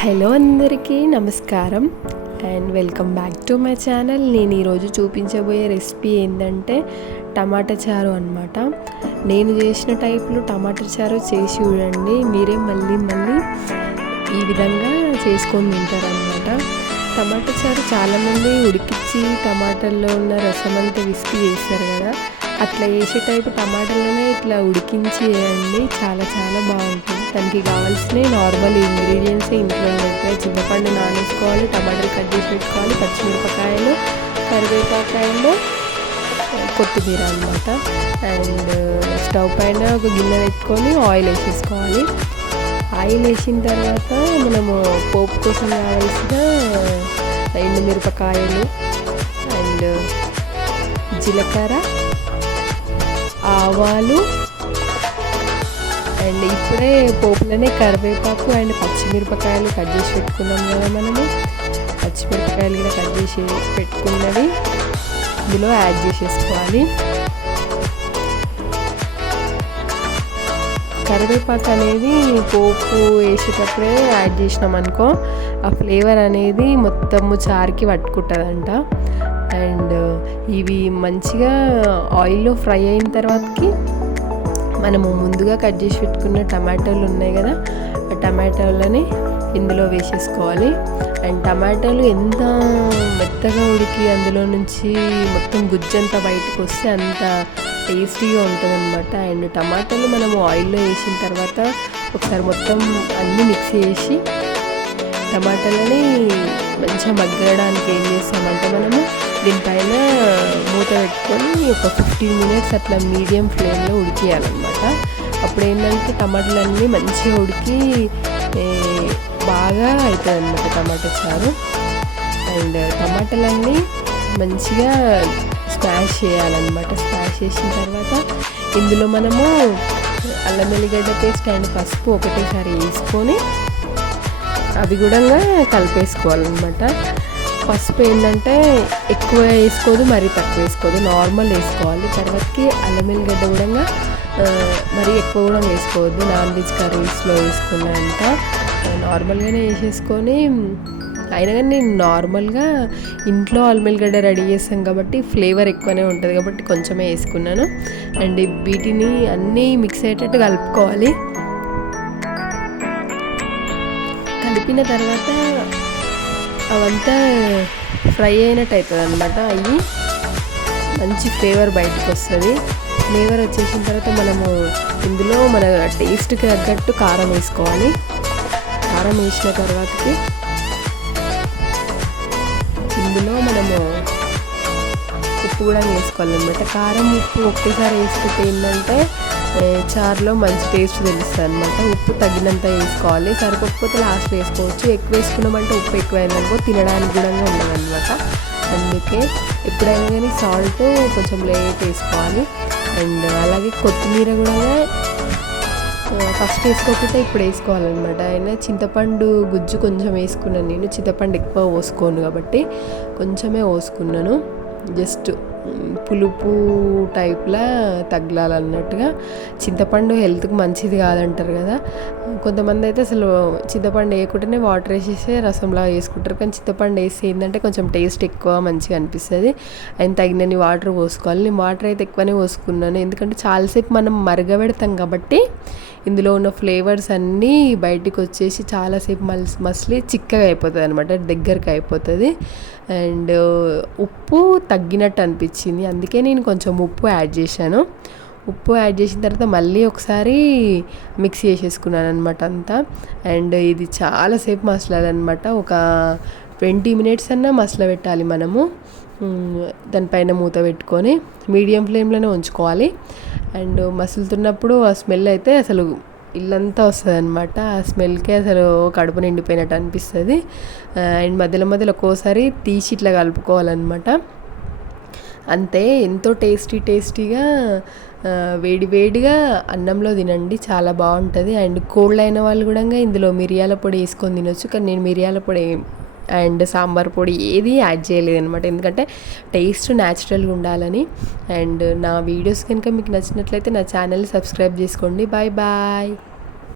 Hello అందరికీ నమస్కారం and welcome back to my channel. నేను ఈరోజు చూపించబోయే రెసిపీ ఏంటంటే టమాటా చారు అనమాట. నేను చేసిన టైప్లో టమాటా చారు చేసి చూడండి, మీరే మళ్ళీ ఈ విధంగా చేసుకొని తింటారనమాట. టమాటా చారు చాలామంది ఉడికించి టమాటాల్లో ఉన్న రసం అంతా విసికి చేస్తారు కదా, అట్లా చేసే టైపు టమాటాలనే ఇట్లా ఉడికించి వేయండి, చాలా చాలా బాగుంటుంది. దానికి కావాల్సిన నార్మల్ ఇంగ్రీడియంట్స్ ఇంట్లో ఉంటాయి. చింతపండు నానేసుకోవాలి, టమాటాలు కట్ చేసి పెట్టుకోవాలి, పచ్చిమిరపకాయలు, కరివేపాకాయలు, కొత్తిమీర అనమాట. అండ్ స్టవ్ పైన ఒక గిన్నె పెట్టుకొని ఆయిల్ వేసేసుకోవాలి. ఆయిల్ వేసిన తర్వాత మనము పోపు కోసం కావాల్సిన ఎండుమిరపకాయలు అండ్ జీలకర్ర, ఆవాలు అండ్ ఇప్పుడే పోపులోనే కరివేపాకు అండ్ పచ్చిమిరపకాయలు కట్ చేసి పెట్టుకున్నాం కదా, మనము పచ్చిమిరపకాయలు కూడా కట్ చేసి పెట్టుకున్నవి ఇందులో యాడ్ చేసేసుకోవాలి. కరివేపాకు అనేది పోపు వేసేటప్పుడే యాడ్ చేసినాం అనుకో, ఆ ఫ్లేవర్ అనేది మొత్తము చారుకి పట్టుకుంటుందంట. అండ్ ఇవి మంచిగా ఆయిల్లో ఫ్రై అయిన తర్వాతకి మనము ముందుగా కట్ చేసి పెట్టుకున్న టమాటాలు ఉన్నాయి కదా, ఆ టమాటాలని ఇందులో వేసేసుకోవాలి. అండ్ టమాటాలు ఎంత మెత్తగా ఉడికి అందులో నుంచి మొత్తం గుజ్జంతా బయటకు వస్తే అంత టేస్టీగా ఉంటుంది అనమాట. అండ్ టమాటాలు మనము ఆయిల్లో వేసిన తర్వాత ఒకసారి మొత్తం అన్నీ మిక్స్ చేసి టమాటాలని మంచిగా మగ్గడానికి ఏం చేస్తామంటే మనము దీనిపైన మూత పెట్టుకొని ఒక 15 minutes అట్లా మీడియం ఫ్లేమ్లో ఉడికియాలన్నమాట. అప్పుడు ఏంటంటే టమాటాలన్నీ మంచిగా ఉడికి బాగా అవుతుంది అన్నమాట టమాటా చారు. అండ్ టమాటాలన్నీ మంచిగా స్మాష్ చేయాలన్నమాట. స్మాష్ చేసిన తర్వాత ఇందులో మనము అల్లం వెల్లిగడ్డ పేస్ట్ అండ్ పసుపు ఒకటేసారి వేసుకొని అవి కూడా కలిపేసుకోవాలన్నమాట. పసుపు ఏంటంటే ఎక్కువ వేసుకోదు, మరీ తక్కువ వేసుకోదు, నార్మల్ వేసుకోవాలి. తర్వాతకి అల్లం వెల్లిగడ్డ కూడా మరీ ఎక్కువ కూడా వేసుకోవద్దు, నాన్ వెజ్ కర్రీస్లో వేసుకున్నంత నార్మల్గానే వేసేసుకొని. అయినా కానీ నేను నార్మల్గా ఇంట్లో అల్లం వెల్లిగడ్డ రెడీ చేస్తాం కాబట్టి ఫ్లేవర్ ఎక్కువనే ఉంటుంది కాబట్టి కొంచెమే వేసుకున్నాను. అండ్ వీటిని అన్నీ మిక్స్ అయ్యేటట్టు కలుపుకోవాలి. కలిపిన తర్వాత అవంతా ఫ్రై అయినట్టు అవుతుంది అనమాట. అవి మంచి ఫ్లేవర్ బయటకు వస్తుంది. ఫ్లేవర్ వచ్చేసిన తర్వాత మనము ఇందులో మన టేస్ట్కి తగ్గట్టు కారం వేసుకోవాలి. కారం వేసిన తర్వాతకి ఇందులో మనము ఉప్పు కూడా వేసుకోవాలన్నమాట. కారం ఉప్పు ఒకేసారి వేసుకుంటే ఏంటంటే చారులో మంచి టేస్ట్ తెలుస్తుంది అనమాట. ఉప్పు తగినంత వేసుకోవాలి, సరిపోకపోతే లాస్ట్ వేసుకోవచ్చు. ఎక్కువ వేసుకున్నామంటే ఉప్పు ఎక్కువైందనుకో తినడానికి కూడా ఉండదన్నమాట. అందుకే ఎప్పుడైనా కానీ సాల్ట్ కొంచెం లేట్ వేసుకోవాలి. అండ్ అలాగే కొత్తిమీర కూడా ఫస్ట్ వేసుకోకపోతే ఇప్పుడు వేసుకోవాలన్నమాట. అయినా చింతపండు గుజ్జు కొంచెం వేసుకున్నాను, నేను చింతపండు ఎక్కువ పోసుకోను కాబట్టి కొంచెమే పోసుకున్నాను. జస్ట్ పులుపు టైప్లా తగలాలన్నట్టుగా. చింతపండు హెల్త్కి మంచిది కాదంటారు కదా, కొంతమంది అయితే అసలు చింతపండు వేయకుండానే వాటర్ వేసేసి రసంలా వేసుకుంటారు. కానీ చింతపండు వేసి ఏంటంటే కొంచెం టేస్ట్ ఎక్కువ మంచిగా అనిపిస్తుంది. ఆయన తగినన్ని వాటర్ పోసుకోవాలి. నేను వాటర్ అయితే ఎక్కువనే పోసుకున్నాను, ఎందుకంటే చాలాసేపు మనం మరగబెడతాం కాబట్టి ఇందులో ఉన్న ఫ్లేవర్స్ అన్నీ బయటికి వచ్చేసి చాలాసేపు మసలి చిక్కగా అయిపోతుంది అనమాట, దగ్గరికి అయిపోతుంది. అండ్ ఉప్పు తగ్గినట్టు అనిపించింది, అందుకే నేను కొంచెం ఉప్పు యాడ్ చేశాను. ఉప్పు యాడ్ చేసిన తర్వాత మళ్ళీ ఒకసారి మిక్స్ చేసేసుకున్నాను అనమాట అంతా. అండ్ ఇది చాలాసేపు మసలాలన్నమాట, ఒక 20 minutes అన్నా మసల పెట్టాలి మనము. దానిపైన మూత పెట్టుకొని మీడియం ఫ్లేమ్లోనే ఉంచుకోవాలి. అండ్ మసులుతున్నప్పుడు ఆ స్మెల్ అయితే అసలు ఇల్లంతా వస్తుంది అనమాట. ఆ స్మెల్కే అసలు కడుపు నిండిపోయినట్టు అనిపిస్తుంది. అండ్ మధ్యలో ఒక్కోసారి తీసి ఇట్లా కలుపుకోవాలన్నమాట. అంతే, ఎంతో టేస్టీగా వేడిగా అన్నంలో తినండి, చాలా బాగుంటుంది. అండ్ కోల్డ్ అయిన వాళ్ళు కూడా ఇందులో మిరియాల పొడి వేసుకొని తినొచ్చు. కానీ నేను మిరియాల పొడి అండ్ సాంబార్ పొడి ఏది యాడ్ చేయలేదు అనమాట, ఎందుకంటే టేస్ట్ న్యాచురల్గా ఉండాలని. అండ్ నా వీడియోస్ కనుక మీకు నచ్చినట్లయితే నా ఛానల్ని సబ్స్క్రైబ్ చేసుకోండి. Bye bye.